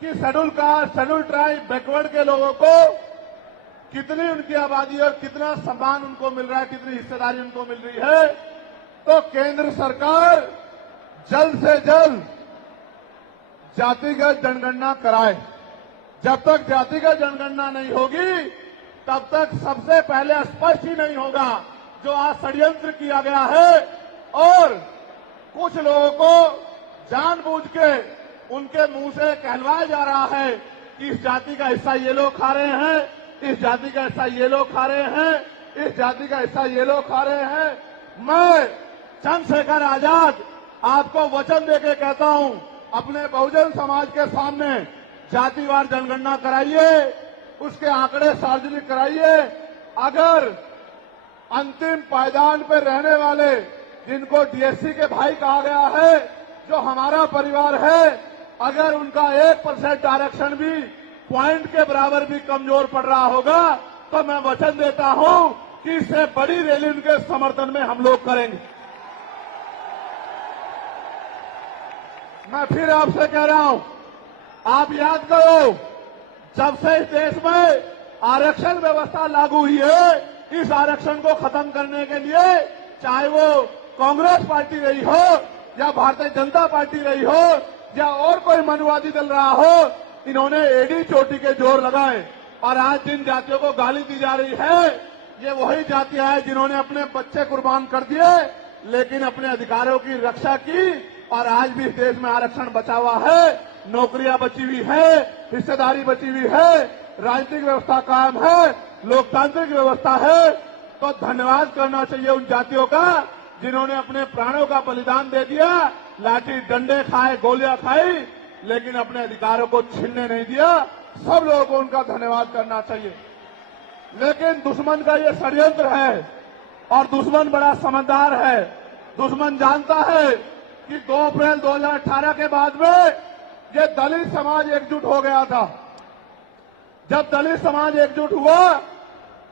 कि schedule caste, schedule tribe, backward के लोगों को कितनी उनकी आबादी और कितना सम्मान उनको मिल रहा है, कितनी हिस्सेदारी उनको मिल रही है। तो केंद्र सरकार जल्द से जल्द जातिगत जनगणना कराए। जब तक जातिगत जनगणना नहीं होगी तब तक सबसे पहले स्पष्ट ही नहीं होगा जो आज षड्यंत्र किया गया है और कुछ लोगों को जानबूझ के उनके मुंह से कहलवाया जा रहा है कि इस जाति का हिस्सा ये लोग खा रहे हैं, इस जाति का हिस्सा ये लोग खा रहे हैं, इस जाति का हिस्सा ये लोग खा रहे हैं। मैं चंद्रशेखर आजाद आपको वचन देके कहता हूं, अपने बहुजन समाज के सामने जातिवार जनगणना कराइए, उसके आंकड़े सार्वजनिक कराइए। अगर अंतिम पायदान पर रहने वाले जिनको डीएससी के भाई कहा गया है, जो हमारा परिवार है, अगर उनका 1% आरक्षण भी पॉइंट के बराबर भी कमजोर पड़ रहा होगा तो मैं वचन देता हूं कि इससे बड़ी रैली उनके समर्थन में हम लोग करेंगे। मैं फिर आपसे कह रहा हूं, आप याद करो, जब से इस देश में आरक्षण व्यवस्था लागू हुई है, इस आरक्षण को खत्म करने के लिए चाहे वो कांग्रेस पार्टी रही हो या भारतीय जनता पार्टी रही हो या और कोई मनुवादी दल रहा हो, इन्होंने एड़ी चोटी के जोर लगाए। और आज जिन जातियों को गाली दी जा रही है, ये वही जातियां हैं जिन्होंने अपने बच्चे कुर्बान कर दिए लेकिन अपने अधिकारों की रक्षा की और आज भी इस देश में आरक्षण बचा हुआ है, नौकरियां बची हुई है, हिस्सेदारी बची हुई है, राजनीतिक व्यवस्था कायम है, लोकतांत्रिक व्यवस्था है। तो धन्यवाद करना चाहिए उन जातियों का जिन्होंने अपने प्राणों का बलिदान दे दिया, लाठी डंडे खाए, गोलियां खाई, लेकिन अपने अधिकारों को छीनने नहीं दिया। सब लोगों को उनका धन्यवाद करना चाहिए। लेकिन दुश्मन का ये षड्यंत्र है और दुश्मन बड़ा समझदार है। दुश्मन जानता है कि 2 अप्रैल 2018 के बाद में ये दलित समाज एकजुट हो गया था। जब दलित समाज एकजुट हुआ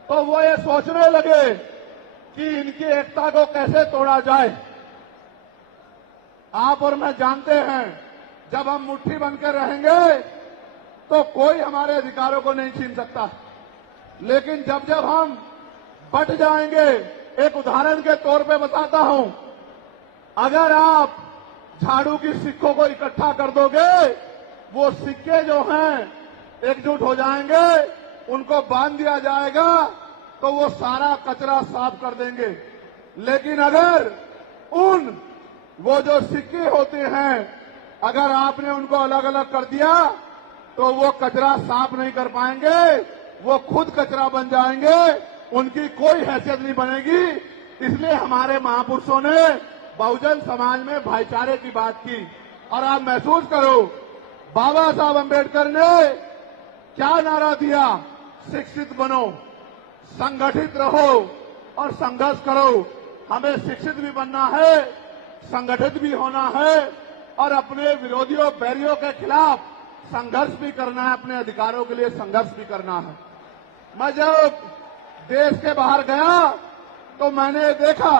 तो वो ये सोचने लगे कि इनकी एकता को कैसे तोड़ा जाए। आप और मैं जानते हैं, जब हम मुट्ठी बनकर रहेंगे तो कोई हमारे अधिकारों को नहीं छीन सकता। लेकिन जब जब हम बट जाएंगे, एक उदाहरण के तौर पे बताता हूं, अगर आप झाड़ू की सिक्कों को इकट्ठा कर दोगे, वो सिक्के जो हैं एकजुट हो जाएंगे, उनको बांध दिया जाएगा तो वो सारा कचरा साफ कर देंगे। लेकिन अगर वो जो सिक्के होते हैं, अगर आपने उनको अलग अलग कर दिया तो वो कचरा साफ नहीं कर पाएंगे, वो खुद कचरा बन जाएंगे, उनकी कोई हैसियत नहीं बनेगी। इसलिए हमारे महापुरुषों ने बहुजन समाज में भाईचारे की बात की। और आप महसूस करो, बाबा साहब अम्बेडकर ने क्या नारा दिया? शिक्षित बनो, संगठित रहो और संघर्ष करो। हमें शिक्षित भी बनना है, संगठित भी होना है और अपने विरोधियों, बैरियों के खिलाफ संघर्ष भी करना है, अपने अधिकारों के लिए संघर्ष भी करना है। मैं जब देश के बाहर गया तो मैंने देखा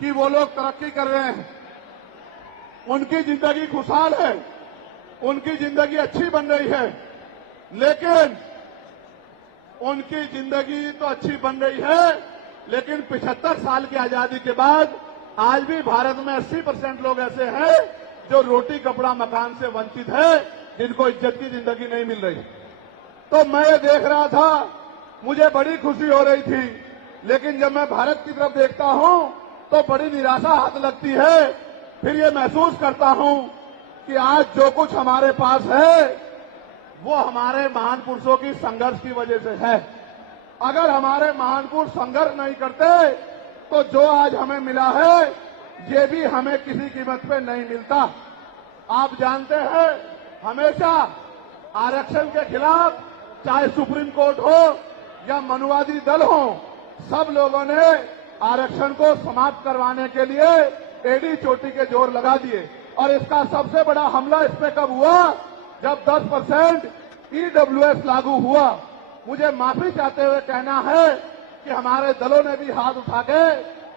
कि वो लोग तरक्की कर रहे हैं, उनकी जिंदगी खुशहाल है, उनकी जिंदगी अच्छी बन रही है। लेकिन उनकी जिंदगी तो अच्छी बन रही है, लेकिन 75 साल की आजादी के बाद आज भी भारत में 80% लोग ऐसे हैं जो रोटी, कपड़ा, मकान से वंचित है, जिनको इज्जत की जिंदगी नहीं मिल रही। तो मैं ये देख रहा था, मुझे बड़ी खुशी हो रही थी। लेकिन जब मैं भारत की तरफ देखता हूं तो बड़ी निराशा हाथ लगती है। फिर ये महसूस करता हूं कि आज जो कुछ हमारे पास है वो हमारे महान पुरुषों की संघर्ष की वजह से है। अगर हमारे महान पुरुष संघर्ष नहीं करते तो जो आज हमें मिला है ये भी हमें किसी कीमत पे नहीं मिलता। आप जानते हैं, हमेशा आरक्षण के खिलाफ चाहे सुप्रीम कोर्ट हो या मनुवादी दल हो, सब लोगों ने आरक्षण को समाप्त करवाने के लिए एड़ी चोटी के जोर लगा दिए। और इसका सबसे बड़ा हमला इस पे कब हुआ? जब 10% ईडब्ल्यूएस लागू हुआ। मुझे माफी चाहते हुए कहना है कि हमारे दलों ने भी हाथ उठा के,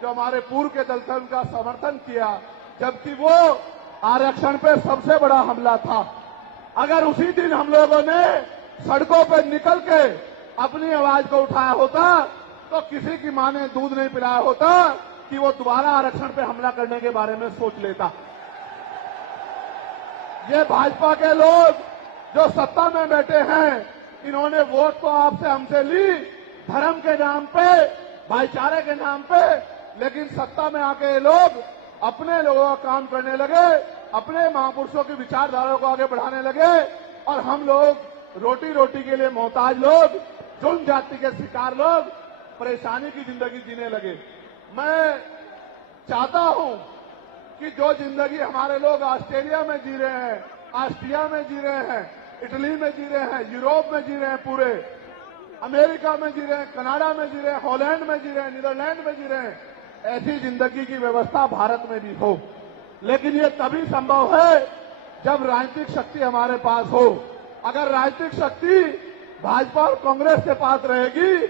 जो हमारे पूर्व के दल थे, उनका समर्थन किया, जबकि वो आरक्षण पे सबसे बड़ा हमला था। अगर उसी दिन हम लोगों ने सड़कों पर निकल के अपनी आवाज को उठाया होता तो किसी की मां ने दूध नहीं पिलाया होता कि वो दोबारा आरक्षण पे हमला करने के बारे में सोच लेता। ये भाजपा के लोग जो सत्ता में बैठे हैं, इन्होंने वोट तो आपसे हमसे ली धर्म के नाम पे, भाईचारे के नाम पे, लेकिन सत्ता में आके ये लोग अपने लोगों का काम करने लगे, अपने महापुरुषों की विचारधारा को आगे बढ़ाने लगे और हम लोग रोटी रोटी के लिए मोहताज लोग, जुल्म जाति के शिकार लोग परेशानी की जिंदगी जीने लगे। मैं चाहता हूं कि जो जिंदगी हमारे लोग ऑस्ट्रेलिया में जी रहे हैं, ऑस्ट्रिया में जी रहे हैं, इटली में जी रहे हैं, यूरोप में जी रहे हैं, पूरे अमेरिका में जी रहे हैं, कनाडा में जी रहे हैं, हॉलैंड में जी रहे हैं, नीदरलैंड में जी रहे हैं, ऐसी जिंदगी की व्यवस्था भारत में भी हो। लेकिन ये तभी संभव है जब राजनीतिक शक्ति हमारे पास हो। अगर राजनीतिक शक्ति भाजपा और कांग्रेस के पास रहेगी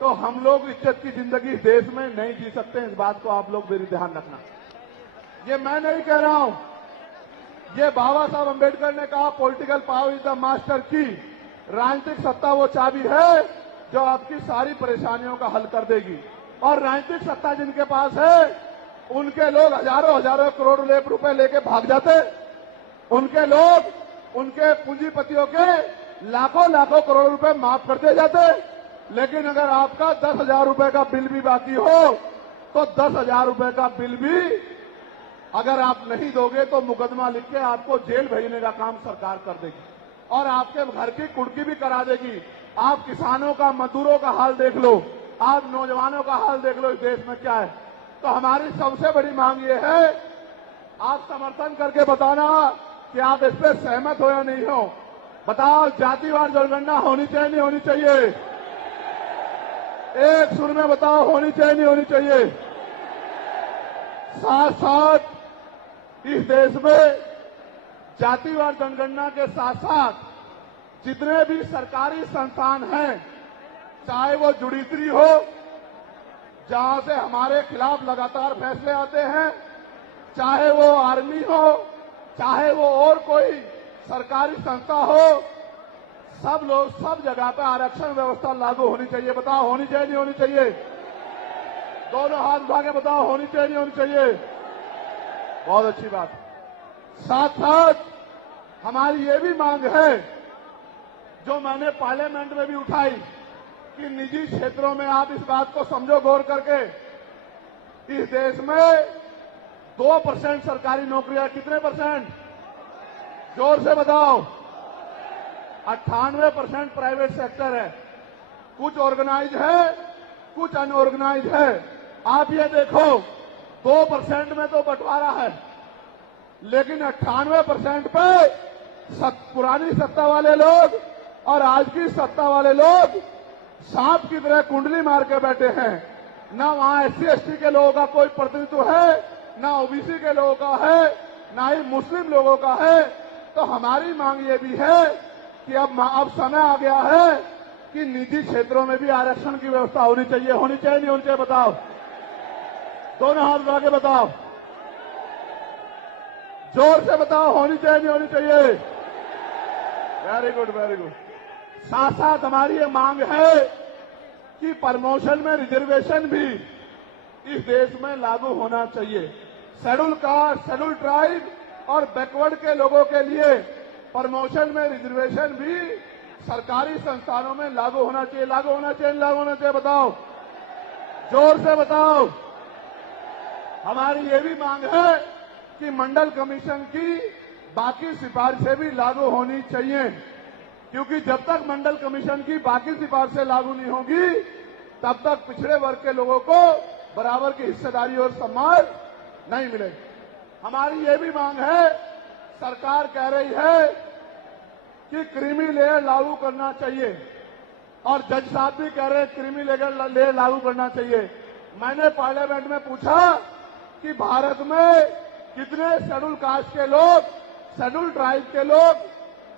तो हम लोग इज्जत की जिंदगी इस देश में नहीं जी सकते। इस बात को आप लोग मेरी ध्यान रखना। ये मैं नहीं कह रहा हूं, ये बाबा साहब अम्बेडकर ने कहा, political power is the master की। राजनीतिक सत्ता वो चाबी है जो आपकी सारी परेशानियों का हल कर देगी। और राजनीतिक सत्ता जिनके पास है उनके लोग हजारों हजारों करोड़ रुपए लेके भाग जाते, उनके लोग उनके पूंजीपतियों के लाखों लाखों करोड़ रुपए माफ करते जाते। लेकिन अगर आपका 10,000 रुपए का बिल भी बाकी हो तो 10,000 रुपए का बिल भी अगर आप नहीं दोगे तो मुकदमा लिख के आपको जेल भेजने का काम सरकार कर देगी और आपके घर की कुर्की भी करा देगी। आप किसानों का, मजदूरों का हाल देख लो, आप नौजवानों का हाल देख लो, इस देश में क्या है। तो हमारी सबसे बड़ी मांग ये है, आप समर्थन करके बताना कि आप इस पर सहमत हो या नहीं हो। बताओ, जातिवार जनगणना होनी चाहिए नहीं होनी चाहिए? एक सुर में बताओ, होनी चाहिए नहीं होनी चाहिए? साथ साथ इस देश में जातिवार जनगणना के साथ साथ जितने भी सरकारी संस्थान हैं, चाहे वो जुडिशरी हो जहां से हमारे खिलाफ लगातार फैसले आते हैं, चाहे वो आर्मी हो, चाहे वो और कोई सरकारी संस्था हो, सब लोग सब जगह पे आरक्षण व्यवस्था लागू होनी चाहिए। बताओ, होनी चाहिए नहीं होनी चाहिए? दोनों हाथ उठा के बताओ, होनी चाहिए नहीं होनी चाहिए? बहुत अच्छी बात। साथ साथ हमारी ये भी मांग है जो मैंने पार्लियामेंट में भी उठाई कि निजी क्षेत्रों में आप इस बात को समझो गौर करके, इस देश में 2% सरकारी नौकरियां, कितने परसेंट? जोर से बताओ। 98% प्राइवेट सेक्टर है। कुछ ऑर्गेनाइज है, कुछ अनऑर्गेनाइज है। आप ये देखो, 2% में तो बंटवारा है, लेकिन 98% पे पुरानी सत्ता वाले लोग और आज की सत्ता वाले लोग सांप की तरह कुंडली मार के बैठे हैं। ना वहां SC/ST के लोगों का कोई प्रतिनिधित्व है, ना OBC के लोगों का है, ना ही मुस्लिम लोगों का है। तो हमारी मांग ये भी है कि अब समय आ गया है कि निजी क्षेत्रों में भी आरक्षण की व्यवस्था होनी चाहिए। होनी चाहिए नहीं होनी चाहिए? बताओ, दोनों हाथ उठा के बताओ, जोर से बताओ, होनी चाहिए नहीं होनी चाहिए? Very good, very good. साथ साथ हमारी ये मांग है कि प्रमोशन में रिजर्वेशन भी इस देश में लागू होना चाहिए। शेड्यूल कास्ट, शेड्यूल ट्राइब और बैकवर्ड के लोगों के लिए प्रमोशन में रिजर्वेशन भी सरकारी संस्थानों में लागू होना चाहिए। लागू होना चाहिए, लागू होना चाहिए? बताओ, जोर से बताओ। हमारी ये भी मांग है कि मंडल कमीशन की बाकी सिफारिशें भी लागू होनी चाहिए, क्योंकि जब तक मंडल कमीशन की बाकी सिफारिशें लागू नहीं होगी तब तक पिछड़े वर्ग के लोगों को बराबर की हिस्सेदारी और सम्मान नहीं मिलेगा। हमारी ये भी मांग है, सरकार कह रही है कि क्रीमी लेयर लागू करना चाहिए और जज साहब भी कह रहे हैं क्रीमी लेयर लागू करना चाहिए। मैंने पार्लियामेंट में पूछा कि भारत में कितने शेड्यूल कास्ट के लोग, शेड्यूल ट्राइब के लोग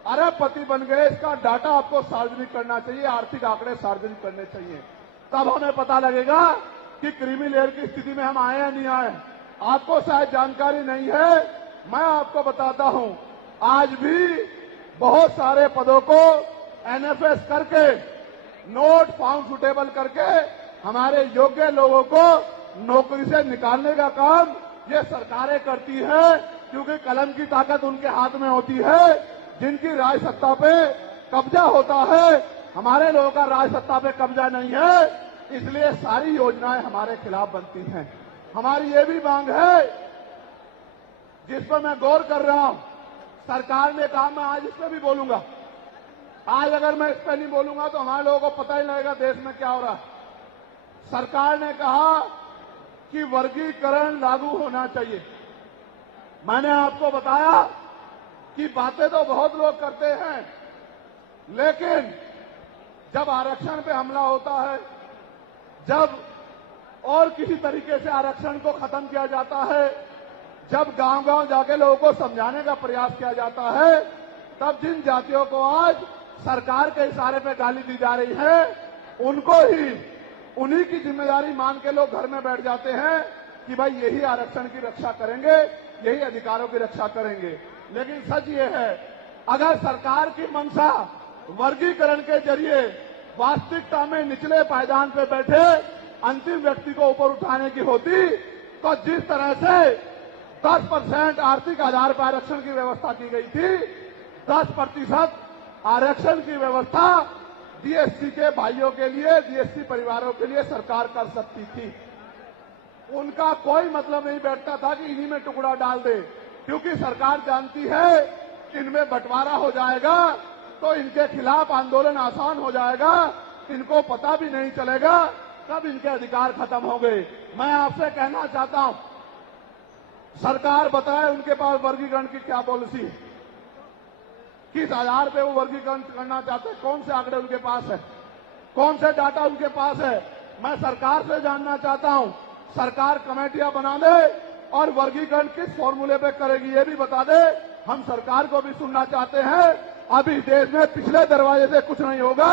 अरबपति बन गए, इसका डाटा आपको सार्वजनिक करना चाहिए, आर्थिक आंकड़े सार्वजनिक करने चाहिए। तब हमें पता लगेगा कि क्रीमी लेयर की स्थिति में हम आए या नहीं आए। आपको शायद जानकारी नहीं है मैं आपको बताता हूं, आज भी बहुत सारे पदों को एनएफएस करके, नोट फाउंड सुटेबल करके हमारे योग्य लोगों को नौकरी से निकालने का काम ये सरकारें करती है, क्योंकि कलम की ताकत उनके हाथ में होती है। जिनकी राज सत्ता पे कब्जा होता है, हमारे लोगों का राज सत्ता पे कब्जा नहीं है, इसलिए सारी योजनाएं हमारे खिलाफ बनती हैं। हमारी ये भी मांग है, जिस पर मैं गौर कर रहा हूं, सरकार ने कहा, मैं आज इस पर भी बोलूंगा। आज अगर मैं इस पर नहीं बोलूंगा तो हमारे लोगों को पता ही लगेगा देश में क्या हो रहा है। सरकार ने कहा कि वर्गीकरण लागू होना चाहिए। मैंने आपको बताया कि बातें तो बहुत लोग करते हैं, लेकिन जब आरक्षण पे हमला होता है, जब और किसी तरीके से आरक्षण को खत्म किया जाता है, जब गांव-गांव जाके लोगों को समझाने का प्रयास किया जाता है, तब जिन जातियों को आज सरकार के इशारे पे गाली दी जा रही है, उनको ही उन्हीं की जिम्मेदारी मान के लोग घर में बैठ जाते हैं कि भाई यही आरक्षण की रक्षा करेंगे, यही अधिकारों की रक्षा करेंगे। लेकिन सच ये है, अगर सरकार की मंशा वर्गीकरण के जरिए वास्तविकता में निचले पायदान पे बैठे अंतिम व्यक्ति को ऊपर उठाने की होती, तो जिस तरह से 10% आर्थिक आधार पर आरक्षण की व्यवस्था की गई थी, 10% आरक्षण की व्यवस्था डीएससी के भाइयों के लिए, डीएससी परिवारों के लिए सरकार कर सकती थी। उनका कोई मतलब नहीं बैठता था कि इन्हीं में टुकड़ा डाल दे, क्योंकि सरकार जानती है कि इनमें बंटवारा हो जाएगा तो इनके खिलाफ आंदोलन आसान हो जाएगा, इनको पता भी नहीं चलेगा कब इनके अधिकार खत्म हो गए। मैं आपसे कहना चाहता हूं, सरकार बताए उनके पास वर्गीकरण की क्या पॉलिसी है, किस आधार पे वो वर्गीकरण करना चाहते हैं, कौन से आंकड़े उनके पास है, कौन से डाटा उनके पास है। मैं सरकार से जानना चाहता हूं, सरकार कमेटियां बना दे और वर्गीकरण किस फॉर्मूले पे करेगी ये भी बता दे। हम सरकार को भी सुनना चाहते हैं। अभी देश में पिछले दरवाजे से कुछ नहीं होगा,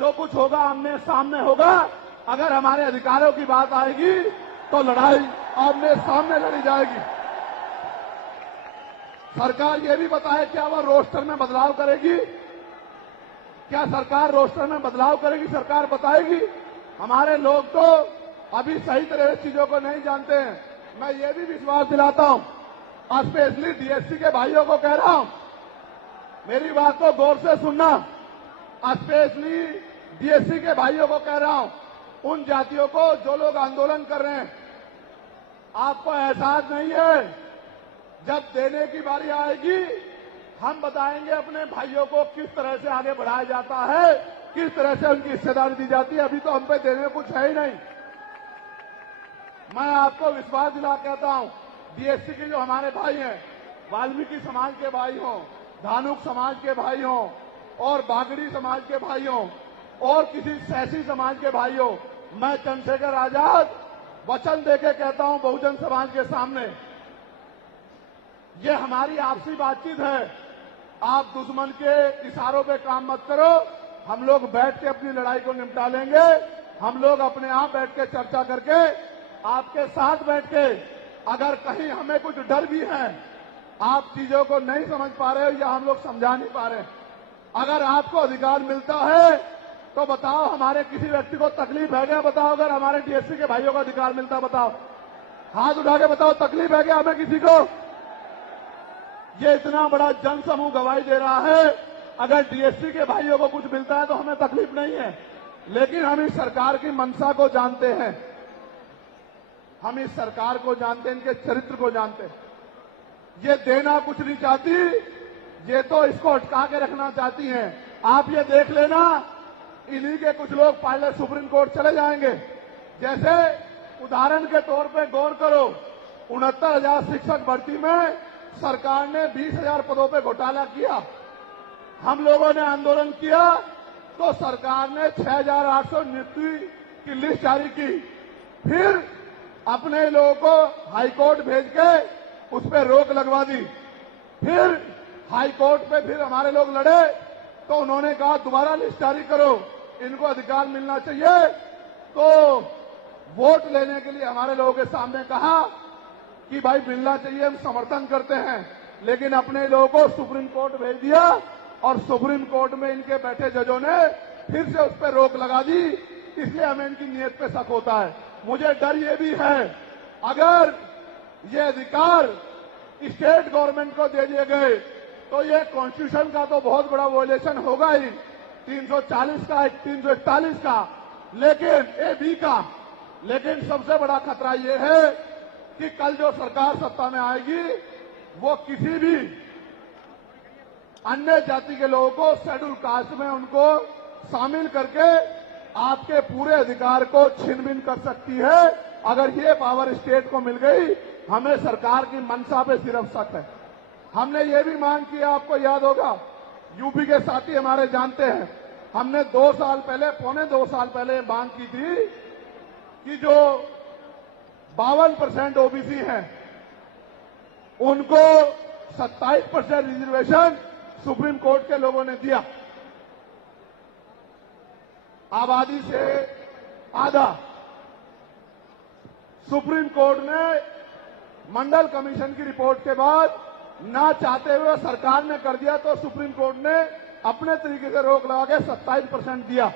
जो कुछ होगा आमने सामने होगा। अगर हमारे अधिकारों की बात आएगी तो लड़ाई आमने सामने लड़ी जाएगी। सरकार ये भी बताए क्या वह रोस्टर में बदलाव करेगी, क्या सरकार रोस्टर में बदलाव करेगी, सरकार बताएगी। हमारे लोग तो अभी सही तरह से चीजों को नहीं जानते हैं। मैं ये भी विश्वास दिलाता हूं, स्पेशली डीएससी के भाइयों को कह रहा हूं, मेरी बात को गौर से सुनना। स्पेशली डीएससी के भाइयों को कह रहा हूं, उन जातियों को जो लोग आंदोलन कर रहे हैं, आपको एहसास नहीं है, जब देने की बारी आएगी हम बताएंगे अपने भाइयों को किस तरह से आगे बढ़ाया जाता है, किस तरह से उनकी हिस्सेदारी दी जाती है। अभी तो हम पे देने में कुछ है ही नहीं। मैं आपको विश्वास दिला कहता हूं, डीएससी के जो हमारे भाई हैं, वाल्मीकि समाज के भाई हों, धानुक समाज के भाई हों और बागड़ी समाज के भाई हों और किसी सैसी समाज के भाई हों, मैं चंद्रशेखर आजाद वचन देके कहता हूं बहुजन समाज के सामने, ये हमारी आपसी बातचीत है। आप दुश्मन के इशारों पे काम मत करो, हम लोग बैठ के अपनी लड़ाई को निपटा लेंगे। हम लोग अपने आप बैठ के चर्चा करके आपके साथ बैठ के, अगर कहीं हमें कुछ डर भी है, आप चीजों को नहीं समझ पा रहे हो या हम लोग समझा नहीं पा रहे, अगर आपको अधिकार मिलता है तो बताओ, हमारे किसी व्यक्ति को तकलीफ है क्या? बताओ, अगर हमारे डीएससी के भाइयों को अधिकार मिलता, बताओ, हाथ उठा के बताओ, तकलीफ है क्या हमें किसी को? ये इतना बड़ा जन समूह गवाही दे रहा है, अगर डीएससी के भाइयों को कुछ मिलता है तो हमें तकलीफ नहीं है। लेकिन हम इस सरकार की मंशा को जानते हैं, हम इस सरकार को जानते हैं, इनके चरित्र को जानते हैं। ये देना कुछ नहीं चाहती, ये तो इसको अटका के रखना चाहती हैं। आप ये देख लेना, इन्हीं के कुछ लोग पहले सुप्रीम कोर्ट चले जाएंगे। जैसे उदाहरण के तौर पे गौर करो, 69,000 शिक्षक भर्ती में सरकार ने 20,000 पदों पे घोटाला किया। हम लोगों ने आंदोलन किया तो सरकार ने 6,800 नियुक्ति की लिस्ट जारी की, फिर अपने लोगों को हाईकोर्ट भेज के उस पर रोक लगवा दी। फिर हाईकोर्ट पे फिर हमारे लोग लड़े तो उन्होंने कहा दोबारा लिस्ट जारी करो, इनको अधिकार मिलना चाहिए। तो वोट लेने के लिए हमारे लोगों के सामने कहा कि भाई मिलना चाहिए, हम समर्थन करते हैं, लेकिन अपने लोगों को सुप्रीम कोर्ट भेज दिया और सुप्रीम कोर्ट में इनके बैठे जजों ने फिर से उस पर रोक लगा दी। इसलिए हमें इनकी नीयत पे शक होता है। मुझे डर ये भी है, अगर ये अधिकार स्टेट गवर्नमेंट को दे दिए गए तो ये कॉन्स्टिट्यूशन का तो बहुत बड़ा वॉयलेशन होगा ही, 340 का, 341 का, लेकिन ए का। लेकिन सबसे बड़ा खतरा ये है कि कल जो सरकार सत्ता में आएगी वो किसी भी अन्य जाति के लोगों को शेड्यूल कास्ट में उनको शामिल करके आपके पूरे अधिकार को छीन बीन कर सकती है। अगर ये पावर स्टेट को मिल गई, हमें सरकार की मंशा पे सिर्फ शक है। हमने ये भी मांग की, आपको याद होगा, यूपी के साथी हमारे जानते हैं, हमने 2 साल पहले, पौने 2 साल पहले मांग की थी कि जो 52% ओबीसी हैं उनको 27% रिजर्वेशन सुप्रीम कोर्ट के लोगों ने दिया, आबादी से आधा। सुप्रीम कोर्ट ने मंडल कमीशन की रिपोर्ट के बाद ना चाहते हुए सरकार ने कर दिया, तो सुप्रीम कोर्ट ने अपने तरीके से रोक लगा के 27% दिया।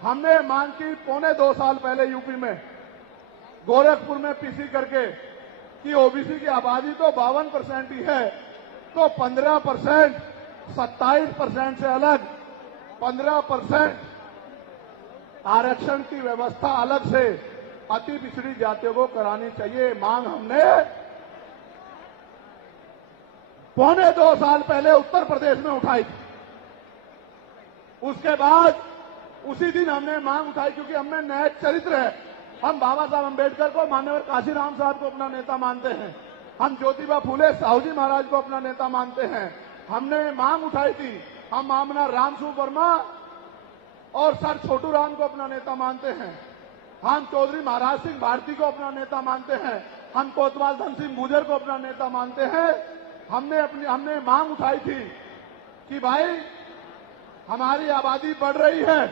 हमने मांग की पौने 2 साल पहले यूपी में, गोरखपुर में पीसी करके, कि ओबीसी की आबादी तो 52% ही है, तो 15%, 27% से अलग 15% आरक्षण की व्यवस्था अलग से अति पिछड़ी जातियों को करानी चाहिए। मांग हमने पौने 2 साल पहले उत्तर प्रदेश में उठाई थी। उसके बाद उसी दिन हमने मांग उठाई, क्योंकि हमें नैतिक चरित्र है। हम बाबा साहब अम्बेडकर को, माननीय काशीराम साहब को अपना नेता मानते हैं, हम ज्योतिबा फूले साहू जी महाराज को अपना नेता मानते हैं। हमने मांग उठाई थी, हम मामना रामसू वर्मा और सर छोटू राम को अपना नेता मानते हैं, हम चौधरी महाराज सिंह भारती को अपना नेता मानते हैं, हम कोतवाल धन सिंह गुर्जर को अपना नेता मानते हैं। हमने मांग उठाई थी कि भाई हमारी आबादी बढ़ रही है,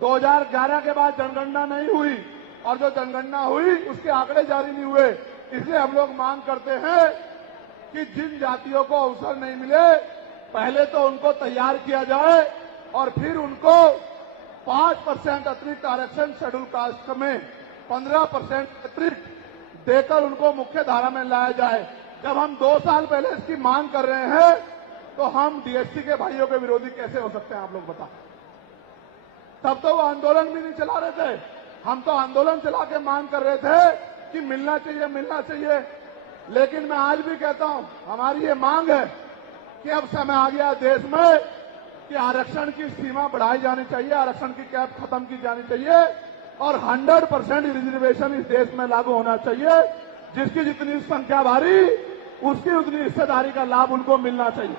2011 के बाद जनगणना नहीं हुई, और जो जनगणना हुई उसके आंकड़े जारी नहीं हुए। इसलिए हम लोग मांग करते हैं कि जिन जातियों को अवसर नहीं मिले, पहले तो उनको तैयार किया जाए और फिर उनको 5% अतिरिक्त आरक्षण शेड्यूल कास्ट में 15% अतिरिक्त देकर उनको मुख्य धारा में लाया जाए। जब हम 2 साल पहले इसकी मांग कर रहे हैं, तो हम डीएससी के भाइयों के विरोधी कैसे हो सकते हैं, आप लोग बताओ। तब तो वो आंदोलन भी नहीं चला रहे थे, हम तो आंदोलन चला के मांग कर रहे थे कि मिलना चाहिए, मिलना चाहिए। लेकिन मैं आज भी कहता हूं, हमारी ये मांग है कि अब समय आ गया देश में कि आरक्षण की सीमा बढ़ाई जानी चाहिए, आरक्षण की कैप खत्म की जानी चाहिए और 100% रिजर्वेशन इस देश में लागू होना चाहिए। जिसकी जितनी संख्या भारी, उसकी उतनी हिस्सेदारी का लाभ उनको मिलना चाहिए।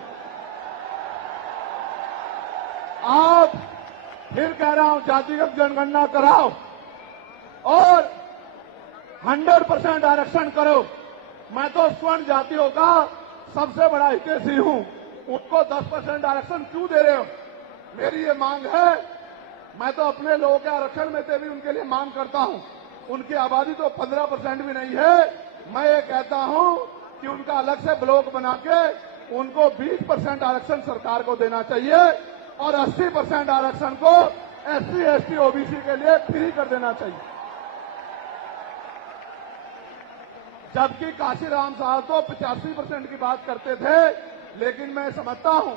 आप फिर कह रहा हूं, जातिगत जनगणना कराओ और 100% आरक्षण करो। मैं तो स्वर्ण जातियों का सबसे बड़ा हितैषी हूं, उनको 10% आरक्षण क्यों दे रहे हो? मेरी ये मांग है। मैं तो अपने लोगों के आरक्षण में से भी उनके लिए मांग करता हूं। उनकी आबादी तो 15% भी नहीं है। मैं ये कहता हूं कि उनका अलग से ब्लॉक बना के उनको 20% आरक्षण सरकार को देना चाहिए और 80% आरक्षण को एससी, एसटी, ओबीसी के लिए फ्री कर देना चाहिए। जबकि काशीराम साहब तो 85% की बात करते थे, लेकिन मैं समझता हूं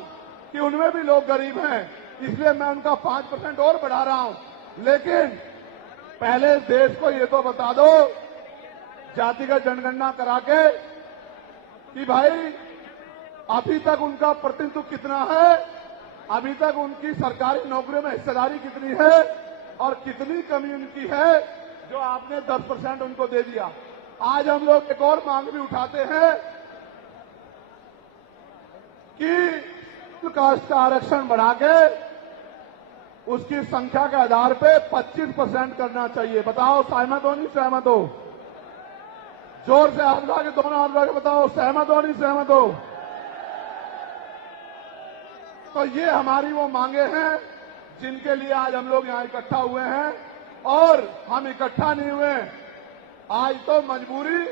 कि उनमें भी लोग गरीब हैं, इसलिए मैं उनका 5% और बढ़ा रहा हूं। लेकिन पहले देश को ये तो बता दो, जातिगत जनगणना करा के, कि भाई अभी तक उनका प्रतिनिधित्व कितना है, अभी तक उनकी सरकारी नौकरियों में हिस्सेदारी कितनी है और कितनी कमी उनकी है जो आपने 10% उनको दे दिया। आज हम लोग एक और मांग भी उठाते हैं कि कास्ट का आरक्षण बढ़ा के उसकी संख्या के आधार पे 25% करना चाहिए। बताओ सहमत हो नहीं सहमत हो? जोर से हाथ उठा के, दोनों हाथ उठा के बताओ सहमत हो नहीं सहमत हो? तो ये हमारी वो मांगे हैं जिनके लिए आज हम लोग यहां इकट्ठा हुए हैं। और हम इकट्ठा नहीं हुए। आज तो मजबूरी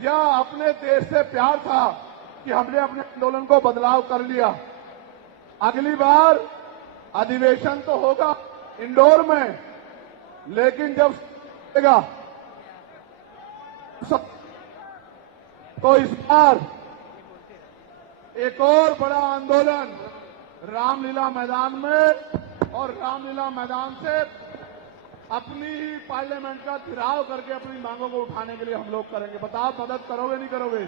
या अपने देश से प्यार था कि हमने अपने आंदोलन को बदलाव कर लिया। अगली बार अधिवेशन तो होगा इंदौर में, लेकिन जब होगा तो इस बार एक और बड़ा आंदोलन रामलीला मैदान में, और रामलीला मैदान से अपनी ही पार्लियामेंट का घेराव करके अपनी मांगों को उठाने के लिए हम लोग करेंगे। बताओ मदद करोगे नहीं करोगे?